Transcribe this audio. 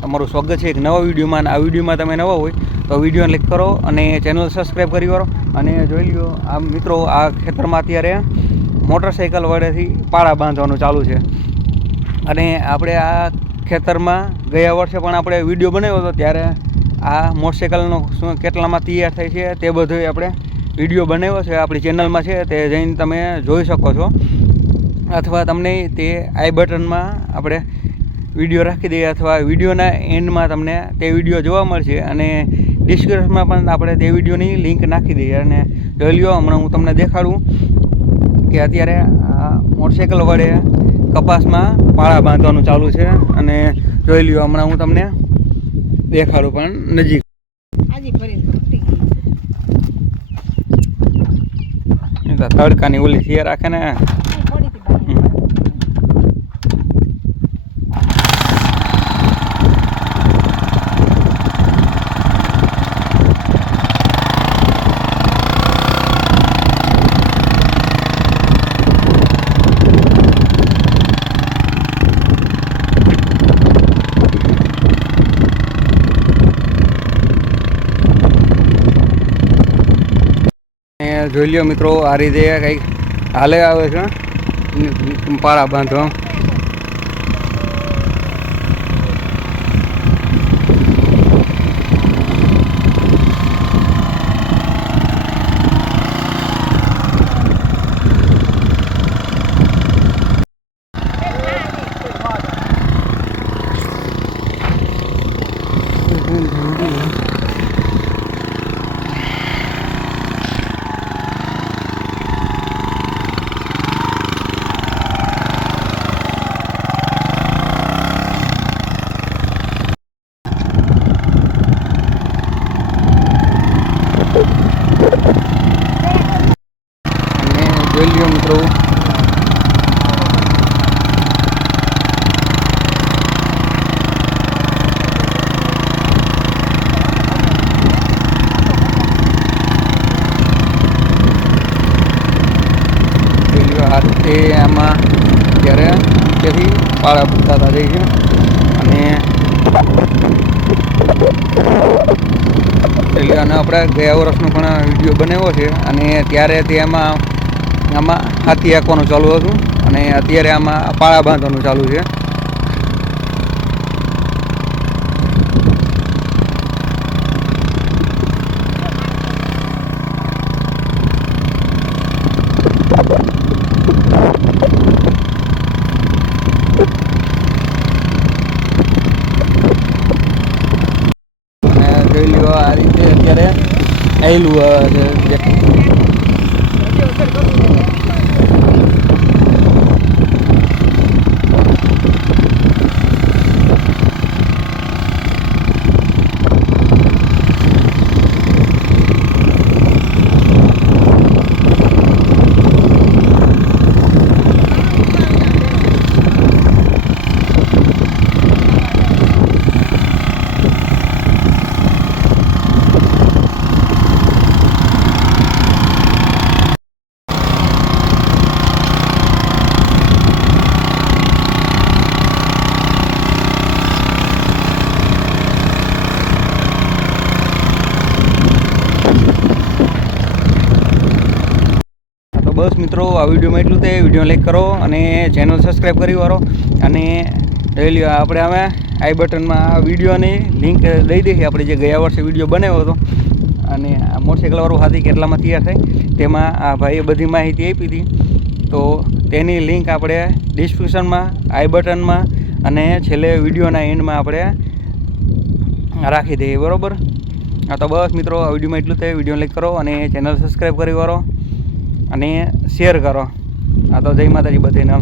તમારું સ્વાગત છે એક નવા વિડીયોમાં આ વિડીયોમાં તમે નવા હોય તો વિડીયોને ક્લિક કરો અને ચેનલ સબસ્ક્રાઈબ કરી કરો અને જોઈ લ્યો આ મિત્રો, આ ખેતરમાં અત્યારે મોટરસાઇકલ વડેથી પાળા બાંધવાનું ચાલુ છે. અને આપણે આ ખેતરમાં ગયા વર્ષે પણ આપણે વીડિયો બનાવ્યો હતો, ત્યારે આ મોટરસાઇકલનો શું, કેટલામાં તૈયાર થાય છે તે બધું આપણે વીડિયો બનાવ્યો છે, આપણી ચેનલમાં છે, તે જઈને તમે જોઈ શકો છો. અથવા તમને તે આઈ બટનમાં આપણે વીડિયો રાખી દઈએ અથવા વિડીયોના એન્ડમાં તમને તે વીડિયો જોવા મળશે અને ડિસ્ક્રિપ્શનમાં પણ આપણે તે વિડીયોની લિંક નાખી દઈએ. અને જોઈ લ્યો હમણાં હું તમને દેખાડું કે અત્યારે આ મોટરસાઇકલ વડે કપાસમાં પાળા બાંધવાનું ચાલુ છે. અને જોઈ લ્યો હમણાં હું તમને દેખાડું પણ નજીક. તડકાની ઓલી થયા રાખે ને અહીં પડી હતી બહાર. અને જોઈ લ્યો મિત્રો આ રીતે કંઈક હાલે આવે છે. પાળા બાંધવા અને મિત્રો જોઈ લ્યો આમાં ત્યારે ત્યાંથી પાળા પૂરતા જાય છે અને એટલે અને આપણે ગયા વર્ષનો પણ વીડિયો બનાવ્યો છે. અને ત્યારે તેમાં આમાં હાથી હાંકવાનું ચાલુ હતું અને અત્યારે આમાં પાળા બાંધવાનું ચાલુ છે. આ રીતે અત્યારે આવેલું છે બસ મિત્રો, આ વિડીયોમાં એટલું તે વીડિયો લાઈક કરો અને ચેનલ સબસ્ક્રાઈબ કરી વાળો. અને ડેલી આપણે હવે આઈ બટનમાં વિડીયોની લિંક દઈ દઈએ. આપણે જે ગયા વર્ષે વીડિયો બનાવ્યો હતો. અને આ મોટરસાઇકલવાળું હાથી કેટલામાં તૈયાર થાય, તેમાં આ ભાઈએ બધી માહિતી આપી હતી. તો તેની લિંક આપણે ડિસ્ક્રિપ્શનમાં આઈ બટનમાં અને છેલ્લે વિડીયોના એન્ડમાં આપણે રાખી દઈએ. બરાબર? હા, તો બસ મિત્રો, આ વિડીયોમાં એટલું થાય વીડિયો લાઈક કરો અને ચેનલ સબસ્ક્રાઈબ કરી વાળો. અને શેર કરો. આ તો જય માતાજી બધાને